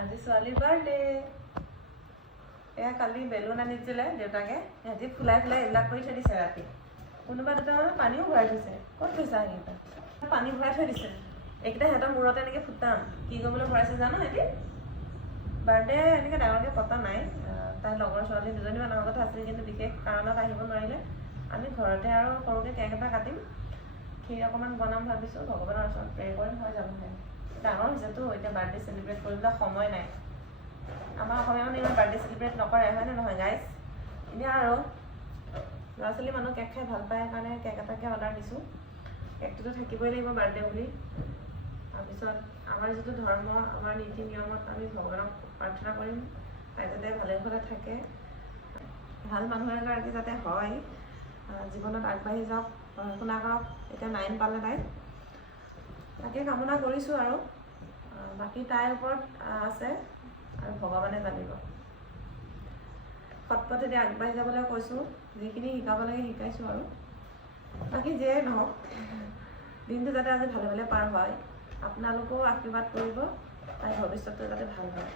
আজি ছোৱালীৰ বাৰ্থডে এয়া কালি বেলুন আনিছিলে দেউতাকে সিহঁতি ফুলাই ফুলাই এইবিলাক কৰি থৈ দিছে ৰাতি কোনোবা দুটামানে পানীও ভৰাই থৈছে ক'ত থৈছা সেইকেইটা পানী ভৰাই থৈ দিছে এইকেইটা সিহঁতৰ মূৰতে এনেকৈ ফুটাম কি কৰিবলৈ ভৰাইছে জানো সিহঁতি বাৰ্থডে এনেকৈ ডাঙৰকৈ পতা নাই তাইৰ লগৰ ছোৱালী দুজনীমান আমাৰ কথা আছিল কিন্তু বিশেষ কাৰণত আহিব নোৱাৰিলে আমি ঘৰতে আৰু সৰুকৈ কেক এটা কাটিম ক্ষীৰ অকণমান বনাম ভাবিছোঁ ভগৱানৰ ওচৰত প্ৰে কৰিম হৈ যাবহে ডাঙৰ হৈছেতো এতিয়া বাৰ্থডে চেলিব্ৰেট কৰিবলৈ সময় নাই আমাৰ অসমীয়া মানুহে ইমান বাৰ্থডে চেলিব্ৰেট নকৰে হয়নে নহয় গাইজ এতিয়া আৰু ল'ৰা ছোৱালী মানুহ কেক খাই ভাল পায় কাৰণে কেক এটাকে অৰ্ডাৰ দিছোঁ কেকটোতো থাকিবই লাগিব বাৰ্থডে বুলি তাৰপিছত আমাৰ যিটো ধৰ্ম আমাৰ নীতি নিয়মত আমি ভগৱানক প্ৰাৰ্থনা কৰিম তাই যাতে ভালে ভালে থাকে ভাল মানুহ এগৰাকী যাতে হয় জীৱনত আগবাঢ়ি যাওক পঢ়া শুনা কৰক এতিয়া 9 পালে তাই তাকে কামনা কৰিছোঁ আৰু বাকী তাইৰ ওপৰত আছে আৰু ভগৱানে জানিব সৎপথেদি আগবাঢ়ি যাবলৈ কৈছোঁ যিখিনি শিকাব লাগে শিকাইছোঁ আৰু বাকী যিয়ে নহওক দিনটো যাতে আজি ভালে ভালে পাৰ হয় আপোনালোকেও আশীৰ্বাদ কৰিব তাইৰ ভৱিষ্যতটো যাতে ভাল হয়